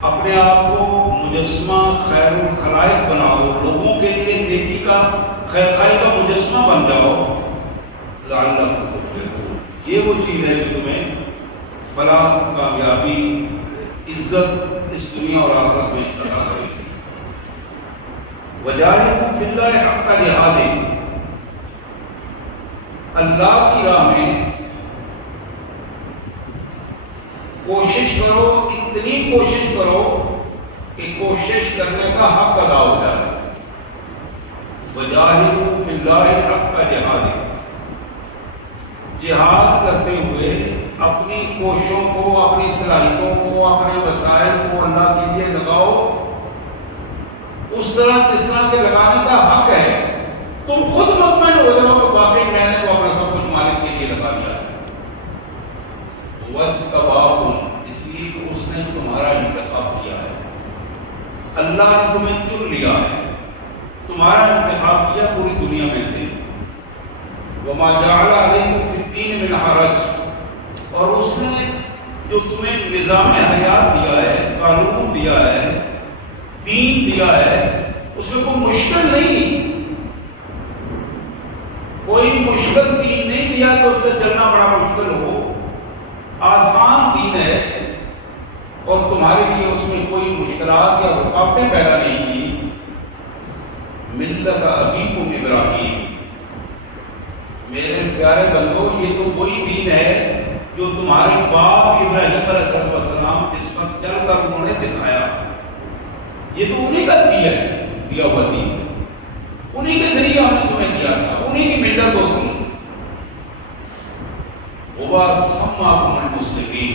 اپنے آپ کو مجسمہ خیر الخلائق بناؤ، لوگوں کے لیے نیکی کا خیر خائی کا مجسمہ بن جاؤ، لعلکم تفلحون۔ یہ وہ چیز ہے جو تمہیں فلاح، کامیابی، عزت اس دنیا اور آخرت میں عطا کرے گی۔ وجاہدوا فی اللہ حق جہادہ، اللہ کی راہ میں کوشش کرو، اتنی کوشش کرو کہ کوشش کرنے کا حق ادا ہو جائے۔ وجاہدوا فی اللہ حق جہادہ، جہاد کرتے ہوئے اپنی کوششوں کو، اپنی صلاحیتوں کو، اپنے وسائل کو اللہ کے لیے لگاؤ، اس طرح جس طرح کے لگانے کا حق ہے۔ تم خود مطمئن ہو جاؤ کہ واقعی میں نے تو اپنا سب کچھ مالک کے لیے لگا دیا ہے۔ وَاجْتَبَاكُمْ، اس لیے کہ اس نے تمہارا انتخاب کیا ہے، اللہ نے تمہیں چن لیا ہے، تمہارا انتخاب کیا پوری دنیا میں سے۔ وَمَا جَعَلَ عَلَيْكُمْ فِي الدِّينِ مِنْ حَرَجٍ، اور اس نے جو تمہیں نظام حیات دیا ہے، قانون دیا ہے، دین دیا ہے، اس میں کوئی مشکل نہیں، کوئی مشکل دین نہیں دیا کہ اس پہ چلنا بڑا مشکل ہو، آسان دین ہے، اور تمہارے لیے اس میں کوئی مشکلات یا رکاوٹیں پیدا نہیں کی۔ ملت ابیکم ابراہیم، میرے پیارے بندو، یہ تو وہی دین ہے جو تمہارے باپ ابراہیم علیہ السلام جس پر چل کر انہوں نے دکھایا، یہ تو انہی کا دیا ہوا دین، انہی کے ذریعے ہم نے تمہیں دیا تھا، انہی کی ملت ہو تم۔ وَسَمَّاكُمُ الْمُسْلِمِينَ،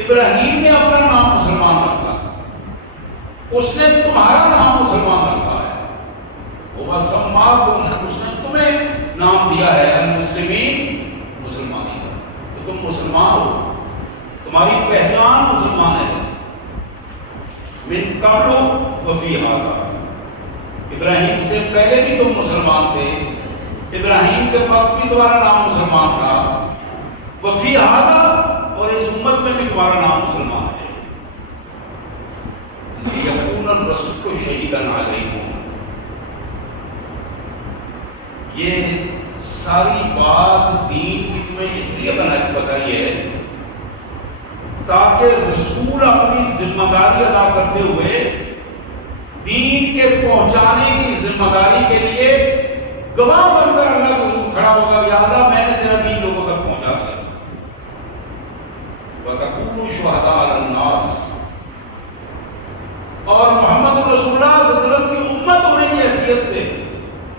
ابراہیم نے اپنا نام مسلمان رکھا، اس نے تمہارا نام مسلمان رکھا ہے۔ وَسَمَّاكُمْ، اس نے تمہیں نام دیا ہے المسلمین، مسلمانی کا، تو تم مسلمان ہو، تمہاری پہچان مسلمان ہے۔ من قبل وفی ھذا، ابراہیم سے پہلے بھی تم مسلمان تھے، ابراہیم کے وقت بھی تمہارا نام مسلمان تھا، وفی ھذا، اور اس امت میں بھی تمہارا نام مسلمان ہے۔ لیکون الرسول شہیدا علیکم، یہ ساری بات دین کی تمہیں اس لیے بتائی ہے تاکہ رسول اپنی ذمہ داری ادا کرتے ہوئے دین کے پہنچانے کی ذمہ داری کے لیے گواہ بن کر اللہ کو کھڑا ہوگا، یا اللہ میں نے تیرا دین لوگوں تک پہنچا دیا۔ وَتَكُونُوا شُهَدَاءَ عَلَى النَّاسِ، اور محمد رسول اللہ صلی اللہ علیہ وسلم کی امت ہونے کی حیثیت سے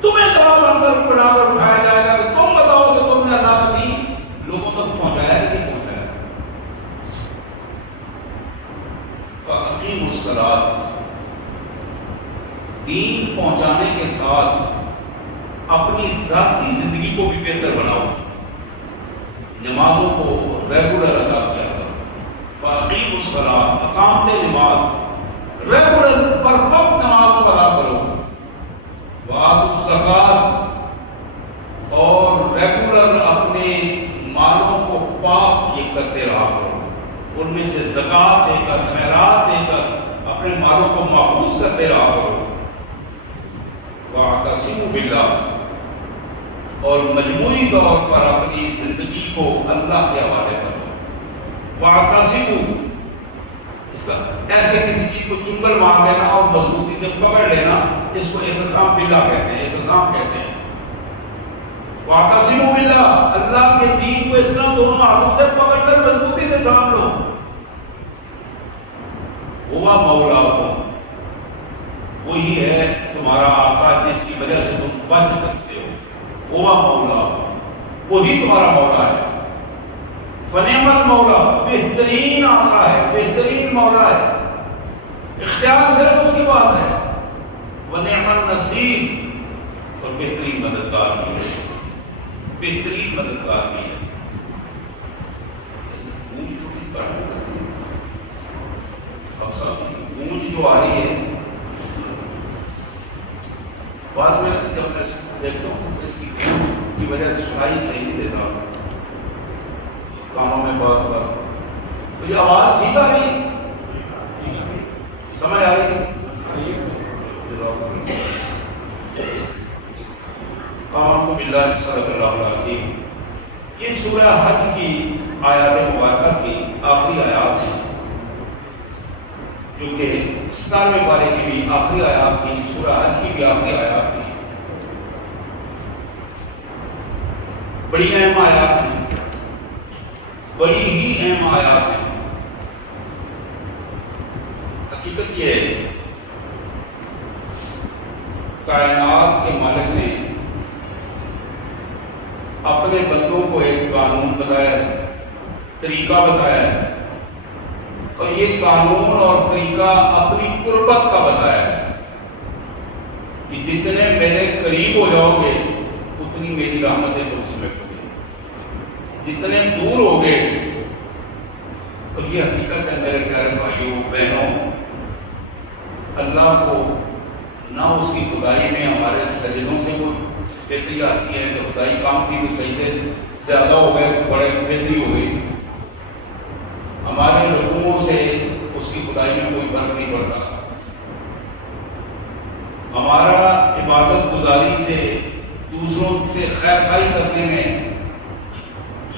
تمہیں گواہ بن کر بنا کر اٹھایا جائے گا کہ تم بتاؤ کہ تم نے اللہ کا دین لوگوں تک پہنچایا کہ نہیں پہنچایا۔ فَأَقِیمُوا الصَّلَاةَ، دین پہنچانے کے ساتھ اپنی ذاتی زندگی کو بھی بہتر بناؤ، نمازوں کو ریگولر ادا کیا کرو۔ فَأَقِیمُوا الصَّلَاةَ، اقامت نماز، ریگولر پرفیکٹ نماز کو ادا کرو۔ وَآتُوا الزَّکَاۃَ، اور ریگولر اپنے مالوں کو پاک کرتے رہا کرو، ان میں سے زکوٰۃ دے کر، خیرات دے کر اپنے مالوں کو محفوظ کرتے رہا کرو۔ وَاعْتَصِمُوا بِاللَّهِ، اور مجموعی طور پر اپنی زندگی کو اللہ کے حوالے کرو۔ وَاعْتَصِمُوا، اس کا ایسے کسی چیز کو چنگل مار لینا اور مضبوطی سے پکڑ لینا، اس کو اعتصام باللہ کہتے ہیں، اعتصام کہتے ہیں۔ وَاعْتَصِمُوا بِاللَّهِ، اللہ کے دین کو اس طرح دونوں ہاتھوں سے پکڑ کر مضبوطی سے تھام لو۔ ہوا مولاکم، وہی ہے تمہارا آقا جس کی وجہ سے تم بچ سکتے ہو۔ ہوا مولاکم، وہی تمہارا مولا ہے۔ فنعم المولا، بہترین آقا ہے، بہترین مولا ہے، اختیار صرف اس کے پاس ہے۔ ونعم النصیر، اور بہترین مددگار بھی ہے، بہترین مددگار بھی ہے۔ اب سب گونج جو آ رہی ہے، بعد میں جب میں دیکھتا ہوں اس کی وجہ سے سنائی صحیح نہیں دیتا کاموں میں بات کر، تو یہ آواز ٹھیک آ رہی ہے، باللہ صدق اللہ العظیم۔ یہ سورہ حج کی آیات مبارکہ تھی، آخری آیات تھی، جو کہ 17ویں پارے کی بھی آخری آیات تھی، سورہ حج کی بھی آخری آیات تھی۔ بڑی اہم آیات تھی، بڑی ہی اہم آیات ہیں۔ حقیقت یہ ہے کائنات کے مالک نے اپنے بندوں کو ایک قانون بتایا ہے، طریقہ بتایا ہے، اور یہ قانون اور طریقہ اپنی قربت کا بتایا ہے کہ جتنے میرے قریب ہو جاؤ گے اتنی میری رحمتیں تم سے ملیں گی، جتنے دور ہو گے۔ اور یہ حقیقت ہے میرے پیارے بھائیوں بہنوں، اللہ کو نہ اس کی خدائی میں ہمارے سجدوں سے کوئی بہتری آتی ہے، کہ خدائی کام کی تو سجدے زیادہ ہو گئے تو بڑے بہتری ہو گئی، ہمارے رکوعوں سے اس کی خدائی میں کوئی فرق نہیں پڑتا، ہمارا عبادت گزاری سے دوسروں سے خیر خواہی کرنے میں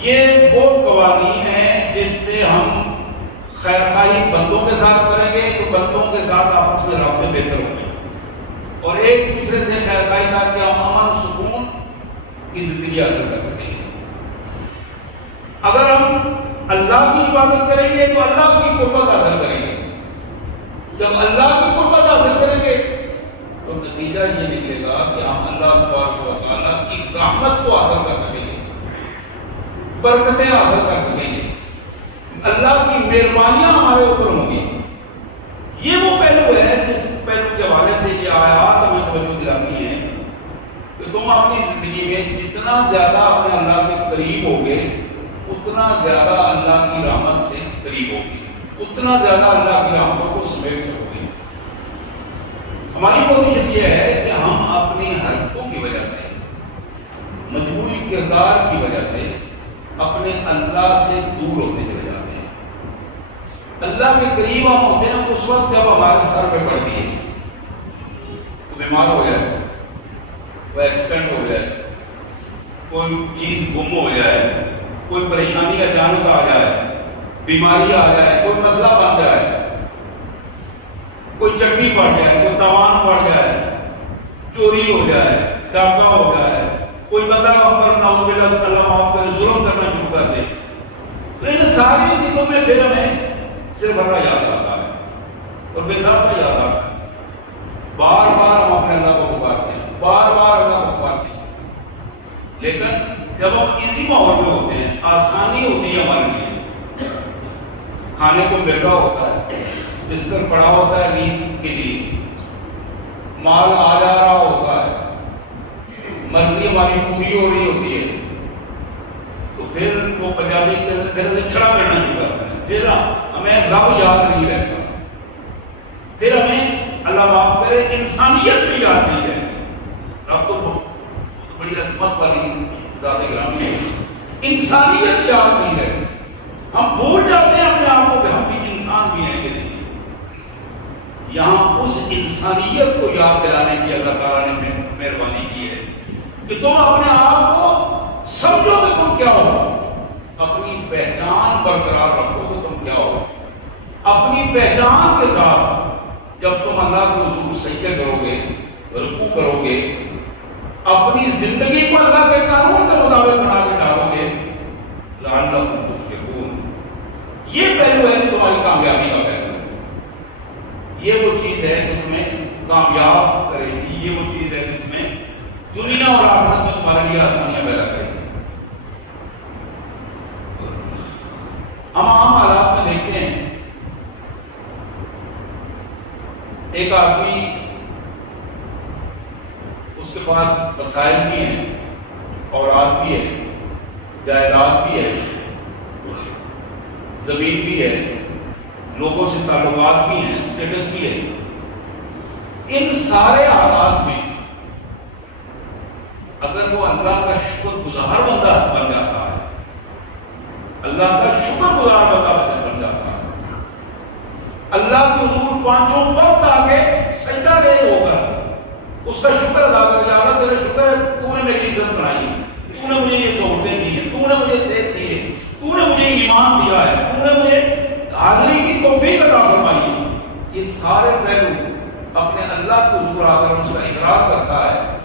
یہ وہ قوانین ہیں جس سے ہم خیر خواہی بندوں کے ساتھ کریں گے تو بندوں کے ساتھ آپس میں رابطے بہتر ہوں گے، اور ایک دوسرے سے خیر خواہی کر کے ہم امن سکون کی زندگی حاصل کر سکیں گے۔ اگر ہم اللہ کی عبادت کریں گے تو اللہ کی قربت حاصل کریں گے، جب اللہ کی قربت حاصل کریں گے تو نتیجہ یہ نکلے گا کہ ہم اللہ تبارک و تعالیٰ کی رحمت کو حاصل کر سکیں گے، برکتیں حاصل کر سکیں گے، اللہ کی مہربانیاں ہمارے اوپر ہوں گی۔ یہ وہ پہلو ہے جس پہلو کے حوالے سے یہ آیات ہمیں توجہ دلاتی ہیں کہ تم اپنی زندگی میں جتنا زیادہ اپنے اللہ کے قریب ہوگے اتنا زیادہ اللہ کی رحمت سے قریب ہوگی، اتنا زیادہ اللہ کی رحمتوں کو سمیٹ سکو گے۔ ہماری پوزیشن یہ ہے کہ ہم اپنی حرکتوں کی وجہ سے، مجموعی کردار کی وجہ سے اپنے اللہ سے دور ہوتے چلے جاتے ہیں۔ اللہ کے قریب ہم ہوتے ہیں اس وقت جب ہمارے سر پہ پڑتی ہے، کوئی بیمار ہو جائے، کوئی ایکسیڈنٹ ہو جائے، کوئی چیز گم ہو جائے، کوئی پریشانی اچانک آ جائے، بیماری آ جائے، کوئی مسئلہ بن جائے، کوئی چٹی پڑ جائے، کوئی تاوان پڑ جائے، چوری ہو جائے، ڈاکہ ہو جائے، کوئی بندہ نعوذ باللہ اللہ معاف کرے ظلم کرنا شروع کر دے، تو ان ساری چیزوں میں پھر ہمیں صرف اللہ یاد آتا ہے اور بے ساختہ یاد آتا ہے۔ بار بار ہم اپنے اللہ کو پکارتے ہیں، بار بار اللہ کو پکارتے ہیں، لیکن جب ہم اسی ماحول میں ہوتے ہیں آسانی ہوتی ہے ہمارے لیے، کھانے کو مل رہا ہوتا ہے، بستر پڑا ہوتا ہے نیند کے لیے، مال آ جا رہا ہوتا ہے، مرضی ہماری پوری ہو رہی ہوتی ہے، تو پھر وہ پنجابی کے اندر پھر چھڑا کرنا شروع کرتا ہے، پھر ہمیں رب یاد نہیں رہتا، پھر ہمیں اللہ معاف کرے انسانیت بھی یاد نہیں رہتی۔ رب تو بڑی عظمت والی ذات گرامی ہے، انسانیت یاد نہیں رہتی، ہم بھول جاتے ہیں اپنے آپ کو کہ ہم بھی انسان بھی ہیں کہ نہیں۔ یہاں اس انسانیت کو یاد دلانے کی اللہ تعالیٰ نے مہربانی کی ہے کہ تم اپنے آپ کو سمجھو کہ تم کیا ہو، اپنی پہچان برقرار رکھو کہ تم کیا ہو۔ اپنی پہچان کے ساتھ جب تم اللہ کے حضور سجدے کرو گے، رکوع کرو گے، اپنی زندگی کو اللہ کے قانون کے مطابق بنا کے ڈالو گے، لعلکم تفلحون، یہ پہلو ہے کہ تمہاری کامیابی کا پہلو ہے، یہ وہ چیز ہے جو تمہیں کامیاب کرے گی، یہ وہ چیز ہے جو تمہیں دنیا اور آخرت میں تمہارے لیے آسانیاں پیدا کرے گی۔ ہم عام حالات میں دیکھتے ہیں ایک آدمی، اس کے پاس وسائل بھی ہیں، اولاد بھی ہے، جائیداد بھی ہے، زمین بھی ہے، لوگوں سے تعلقات بھی ہیں، اسٹیٹس بھی ہے، ان سارے حالات میں اگر وہ اللہ کا شکر گزار بندہ بن جاتا ہے، اللہ کا شکر گزار بندہ بن جاتا ہے، اللہ کے حضور پانچوں وقت آگے سجدہ ریز ہو کر اس کا شکر ادا کر، یا اللہ تیرا شکر ہے تو نے میری عزت بنائی ہے، تو نے مجھے یہ سہولتیں دی ہیں، تو نے مجھے صحت دی ہے، تو نے مجھے ایمان دیا ہے، تو نے مجھے حاضری کی توفیق عطا فرمائی ہے۔ یہ سارے پہلو اپنے اللہ کو حضور آ کر اس کا اقرار کرتا ہے،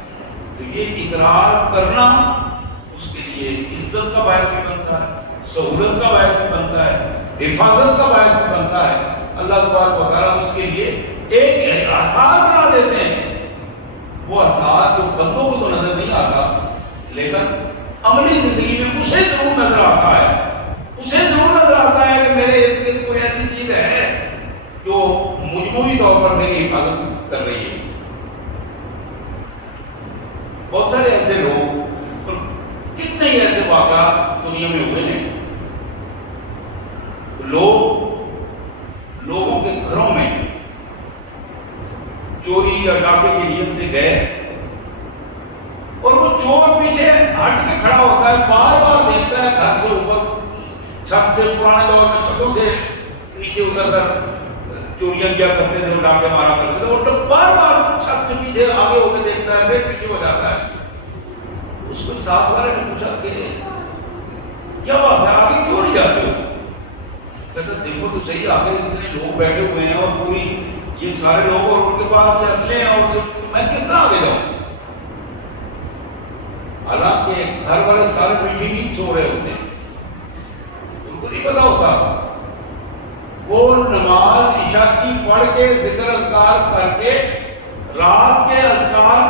تو یہ اقرار کرنا اس کے لیے عزت کا باعث بھی بنتا ہے، سہولت کا باعث بھی بنتا ہے، حفاظت کا باعث بھی بنتا ہے۔ اللہ تبارک و تعالیٰ اس کے لیے ایک آثار بنا دیتے ہیں، وہ آثار جو بندوں کو تو نظر نہیں آتا لیکن عملی زندگی میں اسے ضرور نظر آتا ہے، اسے ضرور نظر آتا ہے کہ میرے ارد گرد کوئی ایسی چیز ہے جو مجموعی طور پر میری حفاظت کر رہی ہے۔ بہت سارے ایسے لوگ، کتنے ہی ایسے واقعات دنیا میں ہوئے ہیں، لوگوں کے گھروں میں چوری یا ڈاکے کی نیت سے گئے اور وہ چور پیچھے ہٹ کے کھڑا ہوتا ہے، بار بار دیکھتا ہے گھر سے اوپر چھت سے، پرانے دور میں چھتوں سے نیچے اتر کر چوریاں کیا کرتے تھے، ڈاکے مارا کرتے تھے، اور بار بار چھت سے پیچھے آگے ہو کے دیکھتا ہے، پھر پیچھے ہو جاتا ہے۔ اس کو ساتھ والے نے پوچھا کہ کیا بات ہے، آگے کیوں نہیں جاتے ہو؟ کہتا دیکھو تو صحیح، آگے اتنے لوگ بیٹھے ہوئے ہیں اور پوری یہ سارے لوگ، اور ان کے پاس یہ اسلحے ہیں، اور میں کس طرح آگے جاؤں؟ حالانکہ گھر والے سارے میٹھی نیند سو رہے ہوتے ہیں، ان کو نہیں پتا ہوتا، وہ نماز عشاء کی پڑھ کے ذکر اذکار کر کے رات کے اذکار،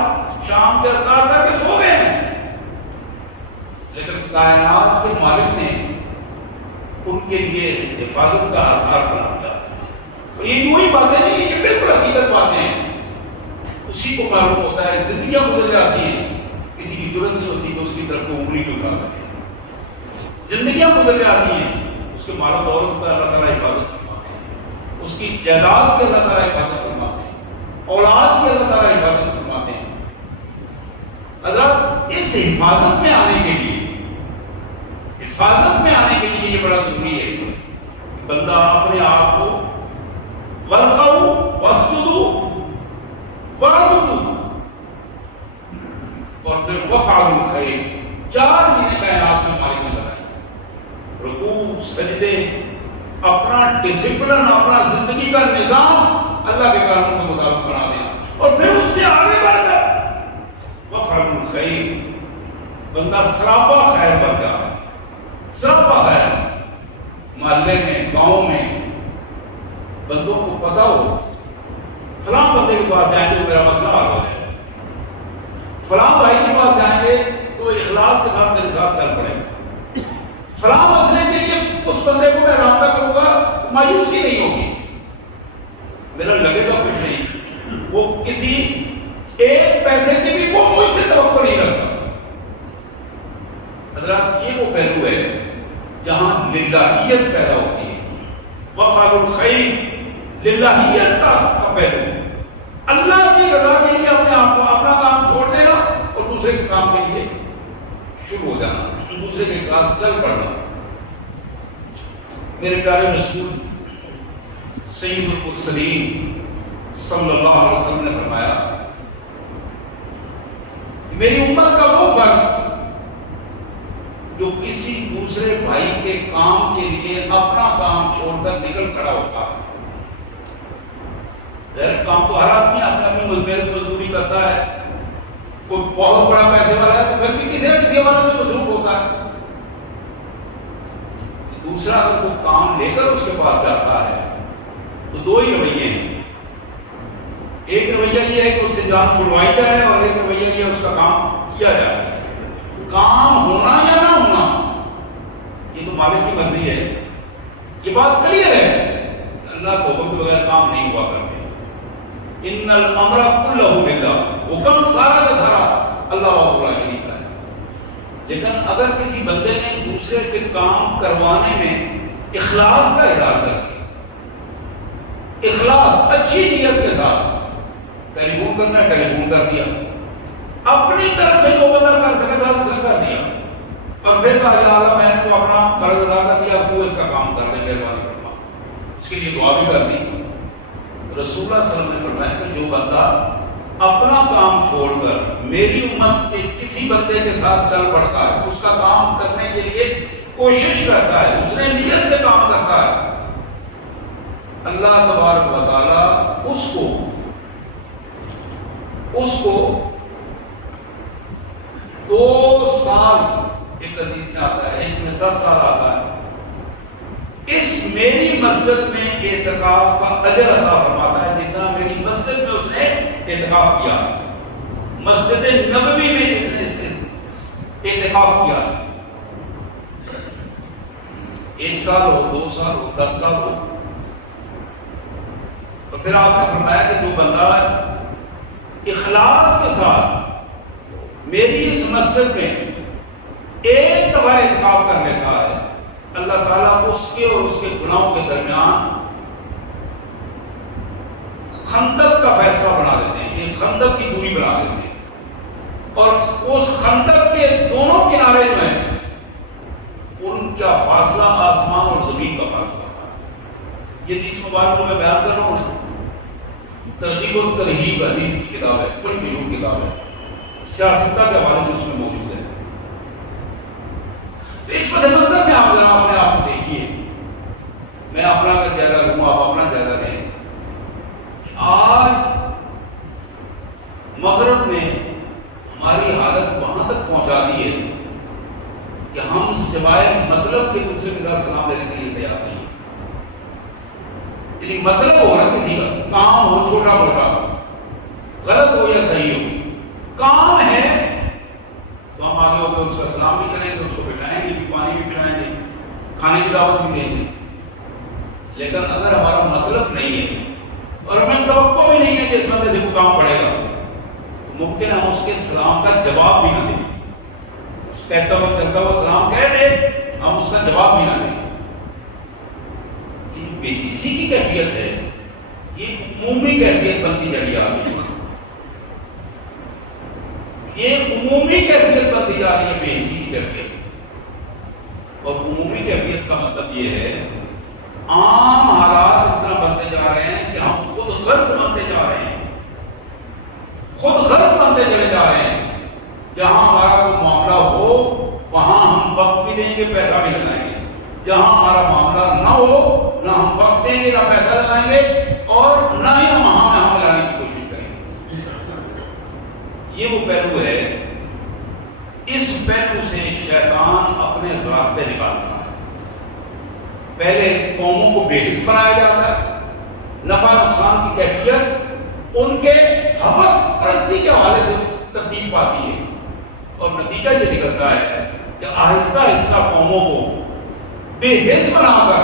شام کے اذکار کر کے سو گئے ہیں، لیکن کائنات کے مالک نے ان کے لیے حفاظت کا آثار بنا دیا۔ اور یہ یوں ہی باتیں نہیں، یہ بالکل حقیقت باتیں ہیں، اسی کو معلوم ہوتا ہے۔ زندگیاں گزر جاتی ہیں، کسی کی ضرورت نہیں ہوتی کہ اس کی طرف کو انگلی بھی اٹھا سکے، زندگیاں گزر جاتی ہیں، اس کے مال و دولت پر اللہ تعالیٰ حفاظت فرماتے ہیں، اس کی جائیداد کی اللہ تعالیٰ حفاظت فرماتے ہیں، اولاد کی اللہ تعالیٰ حفاظت فرماتے ہیں۔ حضرات اس حفاظت میں آنے کے لیے، حفاظت میں آنے کے لیے یہ بڑا ضروری ہے کہ بندہ اپنے آپ کو وَارْكَعُوا وَاسْجُدُوا وَاعْبُدُوا، اور پھر وَافْعَلُوا الْخَيْرَ، چار چیزیں کائنات میں مالک نے بنائی، رکوع، سجدے، اپنا ڈسپلن، اپنا زندگی کا نظام اللہ کے قانون کے مطابق بنا دینا، اور پھر اس سے آگے بڑھ کر وَافْعَلُوا الْخَيْرَ، بندہ سراپا خیر بن جائے، سراپا خیر، محلے میں، گاؤں میں بندوں کو پتا ہو فلاں بندے کے پاس جائیں گے تو میرا مسئلہ حل ہو جائے گا، فلاں بھائی کے پاس جائیں گے تو اخلاص کے ساتھ میرے ساتھ چل پڑے گا، فلاں مسئلے کے لیے اس بندے کو میں رابطہ کروں گا، مایوسی نہیں ہوگی، میرا لگے گا کچھ نہیں، وہ کسی ایک پیسے کی بھی وہ مجھ سے توقع نہیں رکھتا۔ حضرات یہ وہ پہلو ہے جہاں للہیت پیدا ہوتی ہے، وَافْعَلُوا الْخَيْرَ، للہیت کا پہلو، اللہ کی رضا کے لیے اپنے آپ کو، اپنا کام چھوڑ دینا اور دوسرے کے کام کے لیے شروع ہو جانا، دوسرے کے ساتھ چل پڑنا۔ میرے پیارے رسول سید المرسلین صلی اللہ علیہ وسلم نے فرمایا میری امت کا وہ فرد جو کسی دوسرے بھائی کے کام کے لیے اپنا کام چھوڑ کر نکل کھڑا ہوتا ہے، غیر کام تو ہر آدمی اپنے اپنی محنت مزدوری کرتا ہے، کوئی بہت بڑا پیسے والا ہے تو پھر بھی کسی نہ کسی حوالے سے مصروف ہوتا ہے، دوسرا اگر وہ کام لے کر اس کے پاس جاتا ہے تو دو ہی رویے ہیں، ایک رویہ یہ ہے کہ اس سے جان چھڑوائی جائے اور ایک رویہ یہ ہے اس کا کام کیا جائے، کام ہونا یا نہ ہونا یہ تو مالک کی مرضی ہے، یہ بات کلیئر ہے، اللہ کے حکم کے بغیر کام نہیں ہوا کرتے، ان الامر کلہ للہ، حکم سارا کا سارا اللہ وحدہ لا شریک ہے، لیکن اگر کسی بندے نے دوسرے کے کام کروانے میں اخلاص کا اظہار کر دیا، اخلاص اچھی نیت کے ساتھ، ٹیلی فون کرنا ہے ٹیلی فون کر دیا، اپنی طرف سے جو بندہ کر سکے تھا اس نے کر دیا، اور پھر کہا یا اللہ میں نے تو اپنا فرض ادا کر دیا، اب تو اس کا کام کر دے، مہربانی فرما، اس کے لیے دعا بھی کر دی۔ رسول اللہ صلی اللہ علیہ وسلم نے فرمایا کہ جو بندہ اپنا کام چھوڑ کر میری امت کے کسی بندے کے ساتھ چل پڑتا ہے، اس کا کام کرنے کے لیے کوشش کرتا ہے، اس نے نیت سے کام کرتا ہے، اللہ تبارک و تعالی اس کو 2 سال، ایک حدیث میں آتا ہے، ایک میں 10 سال آتا ہے، اس میری مسجد میں اعتکاف کا اجر عطا فرماتا ہے جتنا میری مسجد میں اس نے اعتکاف کیا، مسجد نبوی میں جس نے اعتکاف کیا، 1 سال ہو، 2 سال ہو، 10 سال ہو۔ تو پھر آپ نے فرمایا کہ جو بندہ اخلاص کے ساتھ میری اس مسجد میں ایک دفعہ اعتکاف کر لیتا ہے، اللہ تعالیٰ اس کے اور اس کے گناہوں کے درمیان خندق کا فیصلہ بنا دیتے ہیں، ایک خندق کی دوری بنا دیتے ہیں، اور اس خندق کے دونوں کنارے جو ہیں ان کا فاصلہ آسمان اور زمین کا فاصلہ ہے۔ یہ حدیث مبارک میں بیان کر رہا ہوں، ترغیب و ترہیب حدیث کی کتاب ہے، بڑی مشہور کتاب ہے، سیاستہ کے حوالے سے اس میں موجود ہے۔ تو اس پس منظر میں آپ ذرا اپنے آپ کو دیکھیے، میں اپنا اگر جائزہ لوں، آپ اپنا جائزہ لیں، کہ آج مغرب میں ہماری حالت وہاں تک پہنچا دی ہے کہ ہم سوائے مطلب کے دوسرے کے ساتھ سلام لینے کے لیے تیار نہیں ہیں۔ یعنی مطلب ہو نا کسی کا کام ہو، چھوٹا موٹا، غلط ہو یا صحیح ہو، کام ہے تو ہم آگے ہو کے اس کا سلام بھی کریں گے، اس کو بٹھائیں گے، پانی بھی پلائیں گے، کھانے کی دعوت بھی دیں گے۔ لیکن اگر ہمارا مطلب نہیں ہے اور ہمیں توقع بھی نہیں ہے کہ اس بندے سے کوئی کام پڑے گا، تو ممکن ہم اس کے سلام کا جواب بھی نہ دیں، کہتا ہوا چلتا ہوا سلام کہہ دے، ہم اس کا جواب بھی نہ دیں۔ یہ بے حسی کی کیفیت ہے، یہ عمومی کیفیت بنتی جا رہی ہے، یہ عمومی کیفیت بنتی جا رہی ہے، بے حسی کی کیفیت۔ اور عمومی کیفیت کا مطلب یہ ہے عام حالات اس طرح بنتے جا رہے ہیں کہ ہم خود غرض بنتے جا رہے ہیں، خود غرض بنتے چلے جا رہے ہیں۔ جہاں ہمارا کوئی معاملہ ہو وہاں ہم وقت بھی دیں گے، پیسہ بھی لگائیں گے، جہاں ہمارا معاملہ نہ ہو نہ ہم وقت دیں گے، نہ پیسہ لگائیں گے، اور نہ ہی ہم وہاں ملانے کی کوشش کریں گے۔ یہ وہ پہلو ہے، اس پہلو سے شیطان اپنے راستے نکالتا ہے۔ پہلے قوموں کو بے حس بنایا جاتا ہے، نفع نقصان کی کیفیت ان کے حوث پرستی کے حوالے سے ترتیب پاتی ہے، اور نتیجہ یہ نکلتا ہے کہ آہستہ آہستہ قوموں کو بے حس بنا کر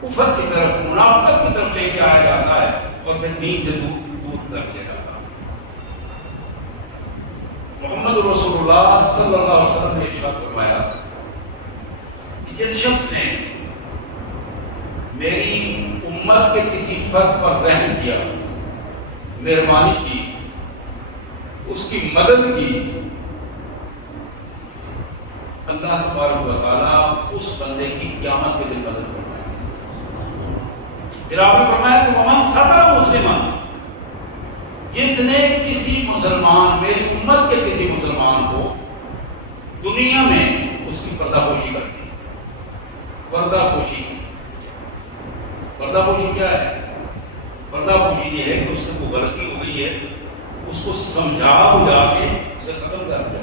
کفر کی طرف، منافقت کی طرف لے کے آیا جاتا ہے، اور پھر دین سے دور کر دیا جاتا ہے۔ محمد رسول اللہ صلی اللہ علیہ وسلم نے ارشاد فرمایا کہ جس شخص نے میری امت کے کسی فرد پر رحم کیا، مہربانی کی، اس کی مدد کی، اللہ تبارک و تعالیٰ اس بندے کی قیامت کے دن مدد فرمائے۔ پھر آپ نے فرمایا کہ ومن ستر مسلمان، جس نے کسی مسلمان، میری امت کے کسی مسلمان کو دنیا میں اس کی پردہ پوشی کر دی۔ پردہ پوشی، پردہ پوشی کیا ہے؟ پردہ پوشی یہ ہے کہ اس سے کوئی غلطی ہو گئی ہے، اس کو سمجھا بجھا کے اسے ختم کر دیا،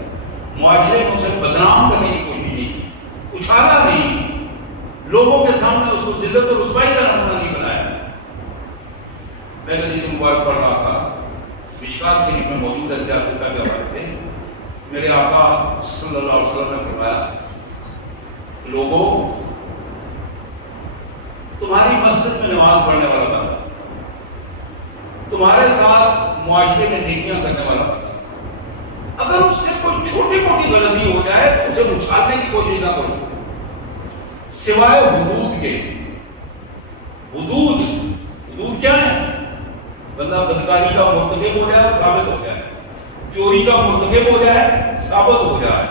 معاشرے میں اسے بدنام کرنے کی کوشش نہیں کی، اچھالا نہیں، لوگوں کے سامنے اس کو ذلت اور رسوائی کا نمونہ نہیں بنایا۔ میں حدیث مبارک پڑھ رہا تھا، مشکات شریف میں موجود ہے، سیاستہ کے حوالے سے میرے آقا صلی اللہ علیہ وسلم نے فرمایا، لوگوں تمہاری مسجد میں نماز پڑھنے والا بندہ، تمہارے ساتھ معاشرے میں نیکیاں کرنے والا بندہ، اگر اس سے کوئی چھوٹی موٹی غلطی ہو جائے تو اسے اچھالنے کی کوشش نہ کرو، سوائے حدود کے۔ حدود کیا ہے؟ بندہ بدکاری کا مرتکب ہو جائے اور ثابت ہو جائے، چوری کا مرتکب ہو جائے، ثابت ہو جائے،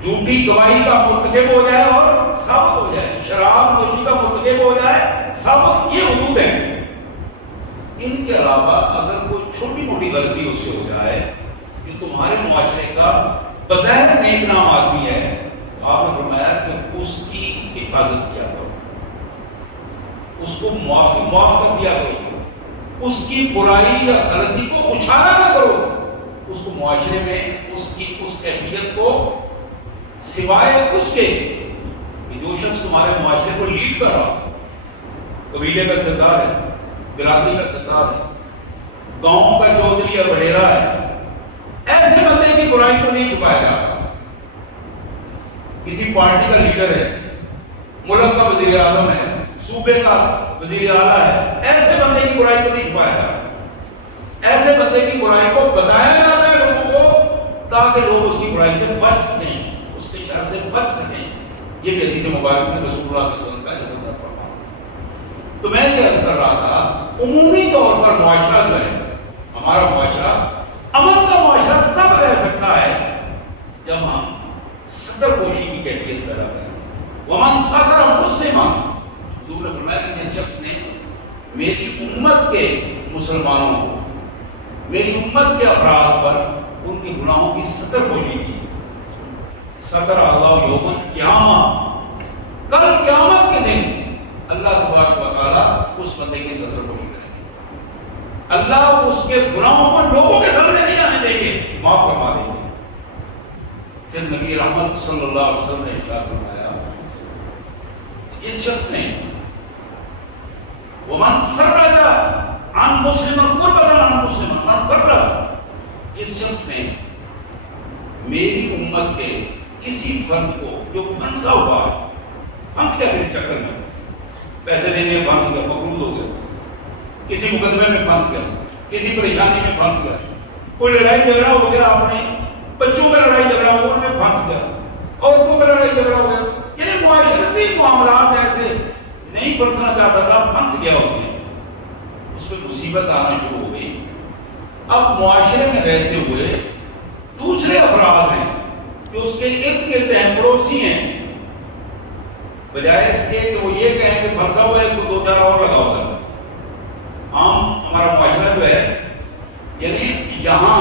جھوٹی گواہی کا مرتکب ہو جائے اور ثابت ہو جائے، شراب نوشی کا مرتکب ہو جائے، ثابت۔ یہ حدود ہے، ان کے علاوہ اگر کوئی چھوٹی موٹی غلطی اس سے ہو جائے جو تمہارے معاشرے کا بظاہر نیک نام آدمی ہے، آپ نے فرمایا کہ اس کی حفاظت کیا کرو، اس کو معاف کر دیا کرو، اس کی برائی یا غلطی کو اچھالا نہ کرو، اس کو معاشرے میں اس کی اس کیفیت کو سوائے اس کے کہ جو شخص تمہارے معاشرے کو لیڈ کر رہا، قبیلے کا سردار ہے، برادری کا سردار ہے، گاؤں کا چودھری یا وڈیرا ہے، ایسے بندے کی برائی کو نہیں چھپایا جاتا۔ کسی پارٹی کا لیڈر ہے، ملک کا وزیر اعظم ہے، صوبے کا وزیر اعلیٰ ہے، ایسے بندے کی برائی کو نہیں چھپایا جاتا، ایسے بندے کی برائی کو بتایا جاتا ہے لوگوں کو تاکہ لوگ اس کی برائی سے بچ سکیں، اس کے شر سے بچ سکیں۔ یہ بھی حدیث مبارک میں رسول اللہ صلی اللہ علیہ وسلم کا جسم ہے۔ تو میں یہ عرض کر رہا تھا عمومی طور پر معاشرہ جو ہے، ہمارا معاشرہ امن کا معاشرہ تب رہ سکتا ہے جب ہم ستر پوشی کی کیفیت پیدا کریں۔ ومن ستر مسلما، حضور نے فرمایا کہ جس شخص نے میری امت کے مسلمانوں کو، میری امت کے افراد پر ان کے گناہوں کی ستر پوشی کی، ستر اللہ یوم القیامہ، کل قیامت کے دن اللہ تبارک و تعالیٰ اس بندے کی ستر پوشی کرے گے، اللہ اس کے گناہوں کو لوگوں کے سامنے نہیں آنے دیں گے، معاف فرما دیں گے۔ پھر نبی رحمت صلی اللہ علیہ وسلم نے ارشاد فرمایا اس شخص نے ومن فرج عن مسلم قربۃ عن مسلم، من فرج، اس شخص نے میری امت کے کسی فرد کو جو پھنسا ہوا ہے، پھنس گیا میرے چکر میں، پیسے دینے میں پھنس گیا، مفروض ہو گیا، کسی مقدمے میں پھنس گیا، کسی پریشانی میں پھنس گیا، کوئی لڑائی جھگڑا ہو گیا، آپ نے بچوں کا لڑائی جھگڑا ہو ان میں پھنس گیا، عورتوں کا لڑائی جھگڑا ہو گیا، یعنی معاشرتی معاملات ایسے نہیں پھنسنا چاہتا تھا، پھنس گیا اس میں، اس پہ مصیبت آنا شروع ہو گئی۔ اب معاشرے میں رہتے ہوئے دوسرے افراد ہیں جو اس کے ارد گرد ہیں، پڑوسی ہیں، بجائے اس کے کہ وہ یہ کہیں کہ پھنسا ہوا ہے اس کو دو چار اور لگا ہوا ہے۔ ہمارا معاشرہ جو ہے، یعنی یہاں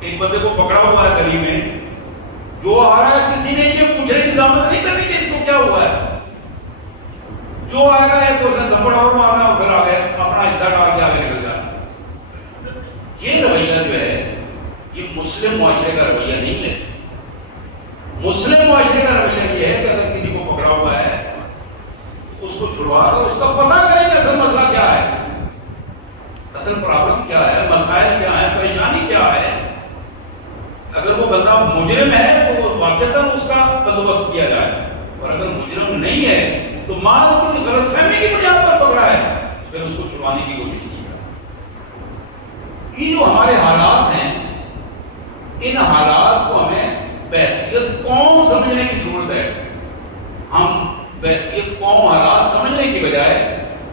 ایک بندے کو پکڑا ہوا ہے گلی میں، جو آ رہا ہے کسی نے یہ پوچھنے کی ضمانت نہیں کرنی کہ اس کو کیا ہوا ہے، جو آئے گا ایک اس نے تھپڑ اور مارنا اور پھر آگے اپنا حصہ ڈال کے آگے نکل جانا۔ یہ رویہ جو ہے یہ مسلم معاشرے کا رویہ نہیں ہے۔ مسلم معاشرے کا رویہ یہ ہے کہ اگر کسی کو پکڑا ہوا ہے اس کو چھڑوا دو، اس کا پتہ کریں کہ اصل مسئلہ کیا ہے، اصل پرابلم کیا ہے، مسائل کیا ہیں، پریشانی کیا ہے۔ اگر وہ بندہ مجرم ہے تو وہ واقعتاً اس کا بندوبست کیا جائے، اور اگر مجرم نہیں ہے تو مال کی غلط فہمی کی بنیاد پر پکڑا ہے پھر اس کو چھڑوانے کی کوشش کی جائے۔ یہ جو ہمارے حالات ہیں، ان حالات کو ہمیں بحیثیت قوم سمجھنے کی ضرورت ہے۔ ہم بحیثیت قوم حالات سمجھنے کی بجائے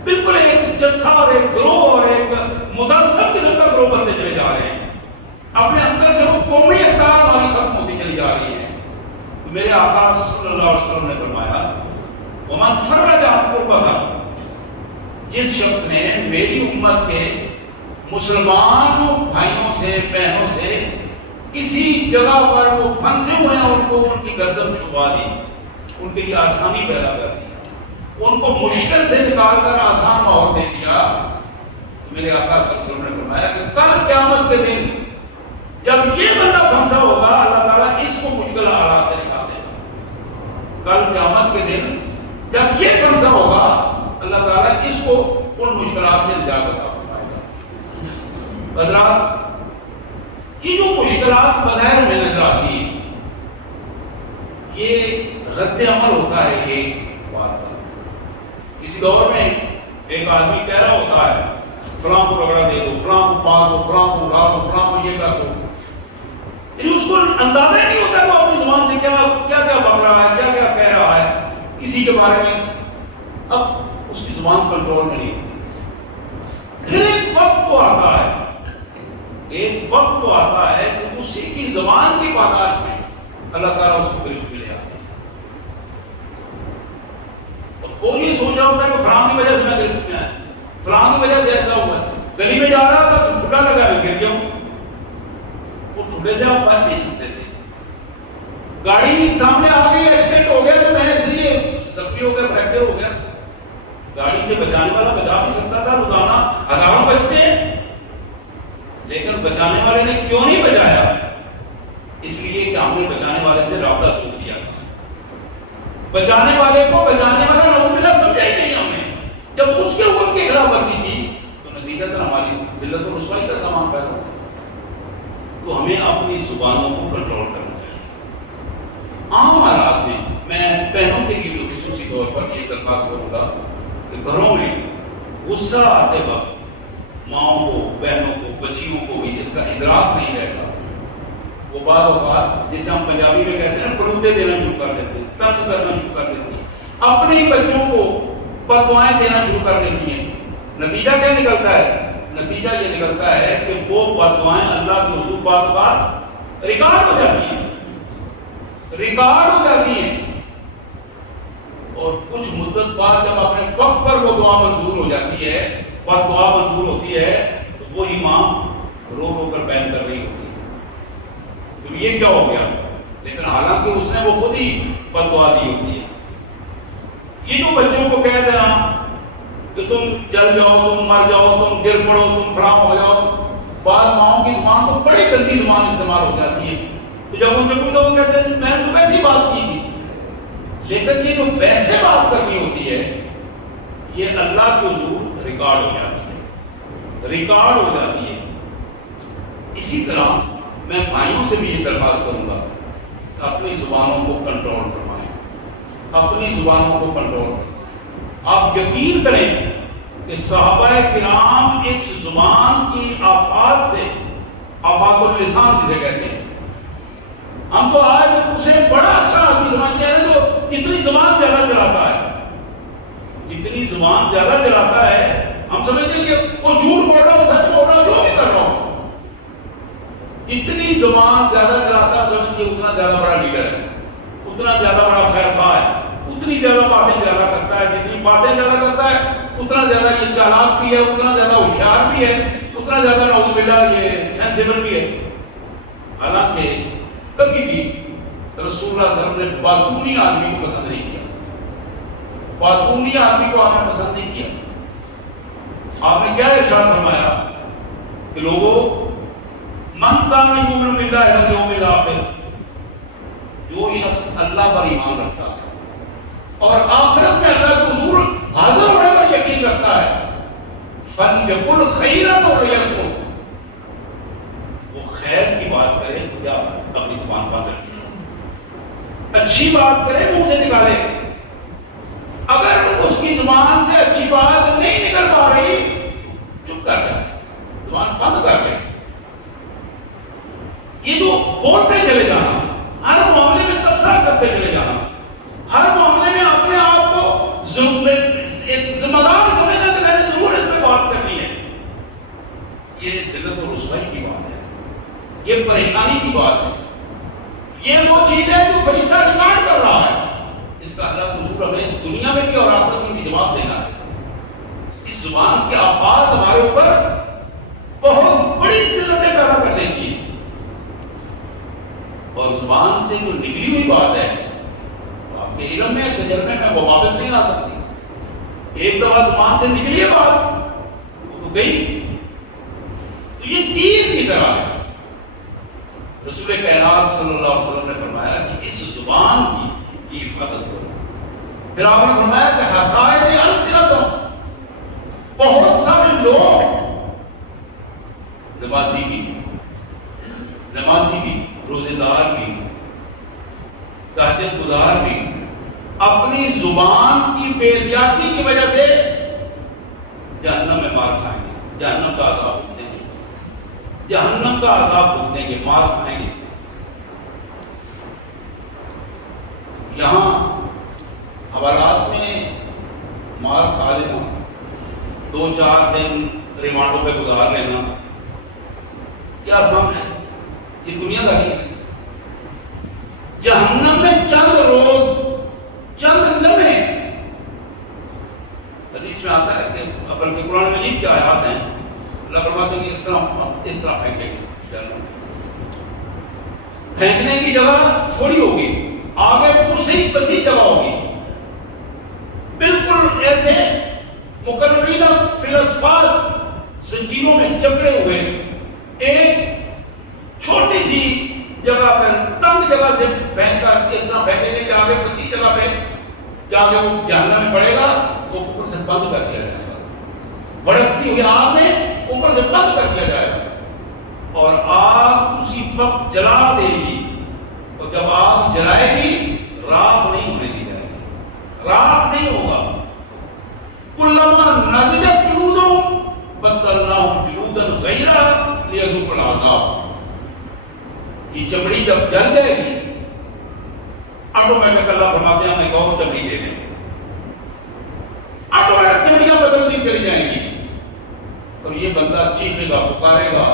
بالکل ایک جتھا اور ایک گروہ اور ایک متعصب قسم کا گروہ بنتے چلے جا رہے ہیں، اپنے اندر سے وہ قومی اقدار ہماری ختم ہوتی چلی جا رہی ہے۔ تو میرے آقا صلی اللہ علیہ وسلم نے فرمایا ومن فرج عن قربۃ، جس شخص نے میری امت کے مسلمان بھائیوں سے بہنوں سے کسی جگہ پر وہ پھنسے ہوئے ہیں ان کو ان کی گردن چھپا دی، ان کے لیے آسانی پیدا کر دی، ان کو مشکل سے نکال کر آسان ماحول دے دیا، تو میرے آقا صلی اللہ علیہ وسلم نے فرمایا کہ کل قیامت کے دن جب یہ بندہ پھنسا ہوگا اللہ تعالیٰ اس کو مشکل حالات سے نکال دے گا۔ کل قیامت کے دن جب یہ پھنسا ہوگا اللہ تعالیٰ اس کو ان مشکلات سے نجات عطا فرمائے گا۔ حضرات، یہ جو مشکلات بظاہر میں نظر آتی ہیں یہ رد عمل ہوتا ہے ایک بات پر۔ کسی دور میں ایک آدمی کہہ رہا ہوتا ہے فلاں کو رگڑا دے دو، فلاں کو پاس دو، فلاں کو اڑا دو، فلاں کو یہ کر دو، یعنی اس کو اندازہ نہیں ہوتا کہ وہ اپنی زبان سے کیا بک رہا ہے، کیا کہہ رہا ہے کسی کے بارے میں۔ اب اس کی زبان کنٹرول میں نہیں ہوتی۔ پھر ایک وقت تو آتا ہے کہ اسی کی زبان کی پاداش میں اللہ تعالیٰ اس کو گرفت میں لے آتا ہے، اور وہ یہ سوچ رہا ہوتا ہے کہ فلاں کی وجہ سے میں گرفت میں آیا، فلاں کی وجہ سے ایسا ہوا ہے، گلی میں جا رہا تھا تو ٹھڈا لگا میں گر گیا ہوں. وہ ٹھڈے سے آپ بچ نہیں سکتے تھے. گاڑی سامنے آ گئی, ایکسیڈنٹ ہو گیا تو میں اس لیے زخمی ہو گیا, فریکچر ہو گیا. گاڑی سے بچانے والا بچا بھی سکتا تھا, روزانہ ہزاروں بچتے ہیں, لیکن بچانے والے نے کیوں نہیں بچایا؟ اس لیے کہ ہم نے بچانے والے سے رابطہ توڑ دیا. بچانے والے کو بچانے والا نعوذ باللہ سمجھا ہی نہیں ہم نے. جب اس کے اوپر کی خلاف ورزی کی تو نتیجہ ہماری ذلت و رسوائی کا سامان پیدا ہوتا ہے. تو ہمیں اپنی زبانوں کو کنٹرول کرنا چاہیے. عام حالات میں بہنوں کے لیے بھی خصوصی طور پر یہ درخواست کروں گا کہ گھروں میں غصہ آتے وقت ماؤں کو, بہنوں کو, بچیوں کو بھی اس کا ادراک نہیں رہتا. وہ بعض اوقات جسے ہم پنجابی میں کہتے ہیں پڑوتے دینا شروع کر دیتے ہیں, طرز کرنا شروع کر دیتے ہیں, اپنے ہی بچوں کو بد دعائیں دینا شروع کر دیتی ہیں. نتیجہ کیا نکلتا ہے؟ نتیجہ یہ نکلتا ہے کہ وہ بد دعائیں اللہ کے حضور بعد ریکارڈ ہو جاتی ہیں, ریکارڈ ہو جاتی ہیں. اور کچھ مدت بعد جب اپنے وقت پر وہ دعا منظور ہو جاتی ہے, بد دعا منظور ہوتی ہے, تو وہی ماں رو رو کر بیان کر رہی ہوتی ہے تو یہ کیا ہو گیا. لیکن حالانکہ اس نے وہ خود ہی بد دعا دی ہوتی ہے. یہ جو بچوں کو کہہ دینا کہ تم جل جاؤ, تم مر جاؤ, تم گر پڑو, تم فراہم ہو جاؤ, بعض ماؤں کی زبان تو بڑی گندی زبان استعمال ہو جاتی ہے. تو جب ان سے پوچھو وہ کہتے ہیں میں نے تو ویسے ہی بات کی تھی. لیکن یہ جو ویسے بات کرنی ہوتی ہے یہ اللہ کے حضور ریکارڈ ہو جاتی ہے, ریکارڈ ہو جاتی ہے. اسی طرح میں بھائیوں سے بھی یہ درخواست کروں گا کہ اپنی زبانوں کو کنٹرول کروائیں, اپنی زبانوں کو کنٹرول کریں. آپ یقین کریں کہ صحابہ کرام اس زبان کی آفات سے, آفات اللسان جسے کہتے ہیں, ہم تو آج اسے بڑا اچھا آدمی سمجھتے ہیں جو کتنی زبان زیادہ چلاتا ہے, جتنی زبان زیادہ چلاتا ہے ہم سمجھتے ہیں کہ وہ جھوٹ بول رہا ہو, سچ بول رہا ہو, جو بھی کر رہا ہو. جتنی زبان زیادہ چلاتا ہے سمجھتے ہیں اتنا زیادہ بڑا لیڈر ہے, اتنا زیادہ بڑا خیر خواہ ہے, اتنی زیادہ باتیں زیادہ کرتا ہے. جتنی باتیں زیادہ کرتا ہے اتنا زیادہ یہ چالاک بھی ہے, اتنا زیادہ ہوشیار بھی ہے, اتنا زیادہ نعوذ باللہ یہ سینسیبل بھی ہے. حالانکہ کبھی بھی رسول اللہ صلی اللہ علیہ وسلم نے باتونی آدمی کو پسند نہیں کیا, باتونی آدمی کو آپ نے پسند نہیں کیا. آپ نے کیا ارشاد فرمایا کہ لوگوں من کان یؤمن باللہ والیوم الآخر, جو شخص اللہ پر ایمان رکھتا ہے اور آخرت میں اللہ کے حضور حاضر ہونے پر یقین رکھتا ہے, فلیقل خیرا او لیصمت, وہ خیر کی بات کرے یا اپنی زبان بند رکھے, اچھی بات کرے منہ سے نکالے. اگر اس کی زبان سے اچھی بات نہیں نکل پا رہی چپ کر جائے, زبان بند کر دے. یہ جو بولتے چلے جانا, ہر معاملے میں تبصرہ کرتے چلے جانا, ہر معاملے میں اپنے آپ کو ایک ذمہ دار سمجھنا کہ میں نے ضرور اس میں بات کرنی ہے, یہ ذلت و رسوائی کی بات ہے, یہ پریشانی کی بات ہے. یہ وہ چیز ہے جو فرشتہ ریکارڈ کر رہا ہے. اس کا اللہ حضور ہمیں اس دنیا میں بھی اور آخرت میں بھی جواب دینا ہے. اس زبان کے آفات ہمارے اوپر بہت بڑی ذلتیں پیدا کر دیتی ہیں, اور زبان سے جو نکلی ہوئی بات ہے آپ کے علم میں, تجربے میں, وہ واپس نہیں آ سکتی. ایک دفعہ زبان سے نکلی ہے بات وہ تو گئی. تو یہ تیر کی طرح ہے. رسول کائنات صلی اللہ علیہ وسلم نے فرمایا کہ اس زبان کی حفاظت کرو. پھر آپ نے فرمایا کہ حصائد السنتوں, بہت سارے لوگ نمازی بھی, روزے دار بھی, تہجد گزار بھی اپنی زبان کی بے احتیاطی کی وجہ سے جہنم میں مار کھائیں گے, جہنم کا عذاب بھگتیں گے, جہنم کا عذاب بھگتیں گے, مار کھائیں گے. یہاں حوالات میں مار کھا لینا, 2-4 دن ریمانڈوں پہ گزار لینا کیا آسان ہے, یہ دنیا داری ہے. جہنم میں چند روز, چند لمحے, حدیث میں آتا ہے کہ بلکہ قرآن مجید کی آیات ہیں اللہ فرماتے ہیں کہ اس طرح پھینکیں گے جہنم۔ پھینکنے کی جگہ تھوڑی ہوگی، آگے کسی جگہ ہوگی، بالکل ایسے مقررین فی الاسفار زنجیروں میں جکڑے ہوئے ایک چھوٹی سی جگہ پر تنگ جگہ سے پھینک کر اس طرح پھینکیں گے کہ آگے کسی جگہ پہ جا کے وہ جہنم میں پڑے گا، وہ اوپر سے بند کر دیا جائے گا، بھڑکتی ہوئی آگ میں اوپر سے بند کر دیا جائے گا اور آگ اسی وقت جلا دے گی۔ اور جب آگ جلائے گی راکھ نہیں ہونے دی جائے گی، راکھ نہیں ہوگا۔ کلما نضجت جلودہم بدلناہم جلودا غیرہا لیذوقوا العذاب۔ یہ چمڑی جب جل جائے گی آٹومیٹک اللہ فرماتے ہیں ہم ایک اور چمڑی دے دیں، آٹومیٹک چمڑیاں بدلتی چلی جائیں گی اور یہ بندہ چیخے گا، پکارے گا،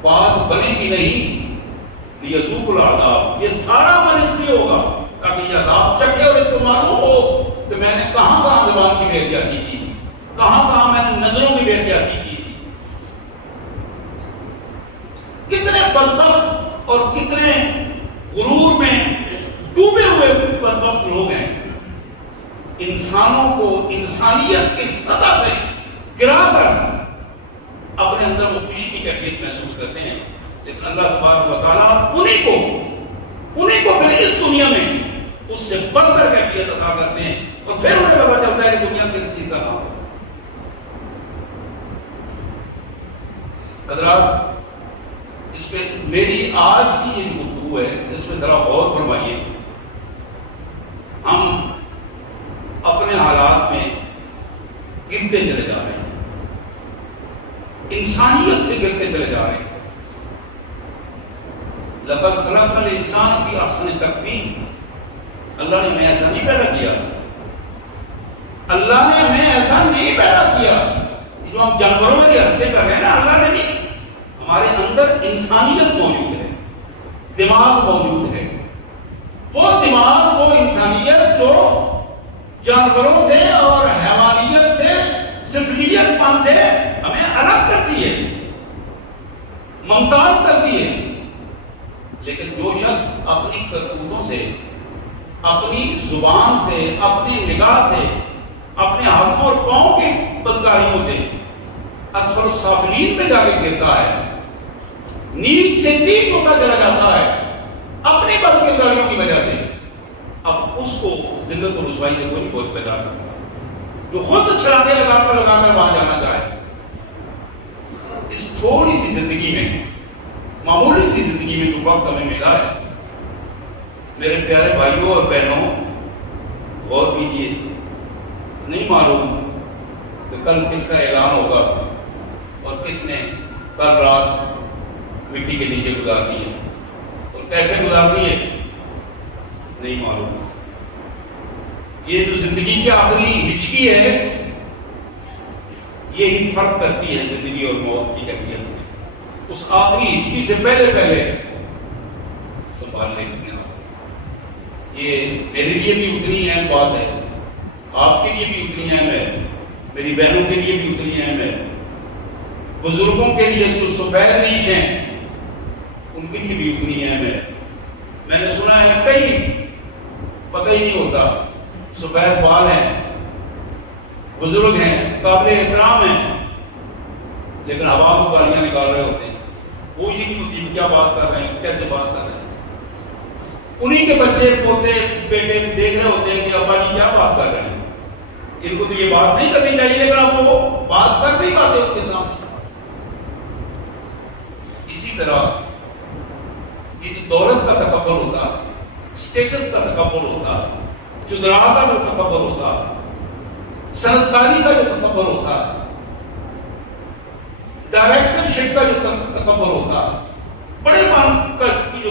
بات بنے گی نہیں، لیذوقوا العذاب۔ یہ سارا عمل اس لیے ہوگا تاکہ یہ عذاب چکھے اور اس کو معلوم ہو کہ میں نے کہاں کہاں زبان کی بے احتیاطی کی تھی، کہاں کہاں میں نے نظروں کی بے احتیاطی کی تھی۔ کتنے بدبخت اور کتنے غرور میں ڈوبے ہوئے بدبخت لوگ ہیں، انسانوں کو انسانیت کی سطح پہ گرا کر اپنے اندر وہ خوشی کی کیفیت محسوس کرتے ہیں، لیکن اللہ تبارک و تعالیٰ انہیں کو پھر اس دنیا میں اس سے بدتر کیفیت عطا کرتے ہیں اور پھر انہیں پتہ چلتا ہے کہ دنیا کس چیز کا نام ہے۔ حضرات، اس پہ میری آج کی یہ گفتگو ہے، اس میں ذرا غور فرمائیے۔ ہم اپنے حالات میں گرتے چلے جا رہے ہیں، انسانیت سے گرتے چلے جا رہے ہیں۔ لقد خلقنا الانسان فی احسن تقویم۔ اللہ نے ہمیں ایسا نہیں پیدا کیا، اللہ نے ہمیں ایسا نہیں پیدا کیا جو ہم جانوروں میں حرکتیں کر رہے ہیں نا، اللہ نے نہیں۔ ہمارے اندر انسانیت موجود ہے، دماغ موجود ہے، وہ دماغ، وہ انسانیت جو جانوروں سے اور حیوانیت سے، سفلیت پن سے ہمیں الگ کرتی ہے، ممتاز کرتی ہے۔ لیکن جو شخص اپنی کرتوتوں سے، اپنی زبان سے، اپنی نگاہ سے، اپنے ہاتھوں اور پاؤں کی بدکاریوں سے اسفل السافلین میں جا کے گرتا ہے، نیچ سے نیچ ہوتا چلا جاتا ہے اپنی بدکرداریوں کی وجہ سے، اب اس کو ذلت اور رسوائی سے کوئی نہیں پہنچ بچا سکتا، جو خود چھڑانے لگا کر وہاں جانا چاہے۔ اس تھوڑی سی زندگی میں، معمولی سی زندگی میں جو وقت ہمیں ملا ہے، میرے پیارے بھائیوں اور بہنوں، غور کیجیے، نہیں معلوم کہ کل کس کا اعلان ہوگا اور کس نے کل رات مٹی کے نیچے گزارنی ہے اور کیسے گزارنی ہے نہیں معلوم۔ یہ جو زندگی کی آخری ہچکی ہے، یہی فرق کرتی ہے زندگی اور موت کی کیفیت میں۔ اس آخری ہچکی سے پہلے سنبھال لیں۔ یہ میرے لیے بھی اتنی اہم بات ہے، آپ کے لیے بھی اتنی اہم ہے، میری بہنوں کے لیے بھی اتنی اہم ہے، بزرگوں کے لیے جو سفید ریش ہیں ان کے لیے بھی اتنی اہم ہے۔ میں نے سنا ہے کئی پتہ ہی نہیں ہوتا، سفید بال ہیں، بزرگ ہیں، قابل احترام ہیں، لیکن ہوا کو گالیاں نکال رہے ہوتے ہیں، ہوش ہی نہیں ہوتی کیا بات کر رہے ہیں، کیسے بات کر رہے ہیں۔ انہی کے بچے، پوتے، بیٹے دیکھ رہے ہوتے ہیں کہ ابا جی کیا بات کر رہے ہیں، ان کو تو یہ بات نہیں کرنی چاہیے، لیکن آپ وہ بات کر نہیں پاتے ان کے سامنے۔ اسی طرح یہ جو دولت کا تکبر ہوتا، اسٹیٹس کا تکبر ہوتا، چدرا کا جو تکبر ہوتا، صنعتکاری کا جو تکبر ہوتا، ڈائریکٹرشپ کا جو تکبر ہوتا، بڑے پان کی جو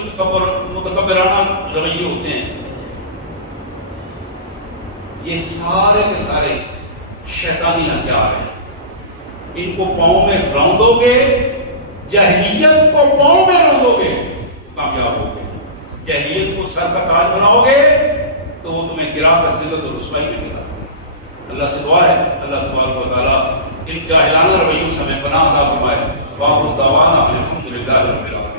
متکبرانہ رویے ہوتے ہیں، یہ سارے کے سارے شیطانی ہتھیار ہیں۔ ان کو پاؤں میں روندو گے، جاہلیت کو پاؤں میں روندو گے، کامیاب ہوگے۔ جاہلیت کو سر کا تاج بناؤ گے تو وہ تمہیں گرا کر ذلت اور رسوائی میں گرا۔ اللہ سے دعا ہے اللہ تبارک و تعالیٰ ان جاہلانہ رویوں سے ہمیں پناہ عطا فرمائے. وآخر دعوانا الحمدللہ رب العالمین.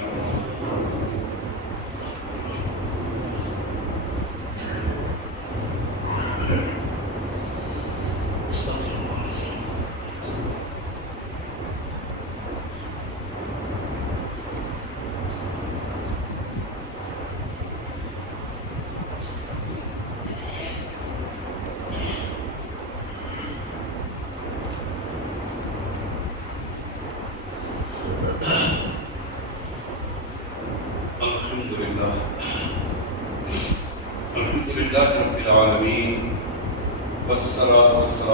الحمدللہ رب العالمین والصلاة والسلام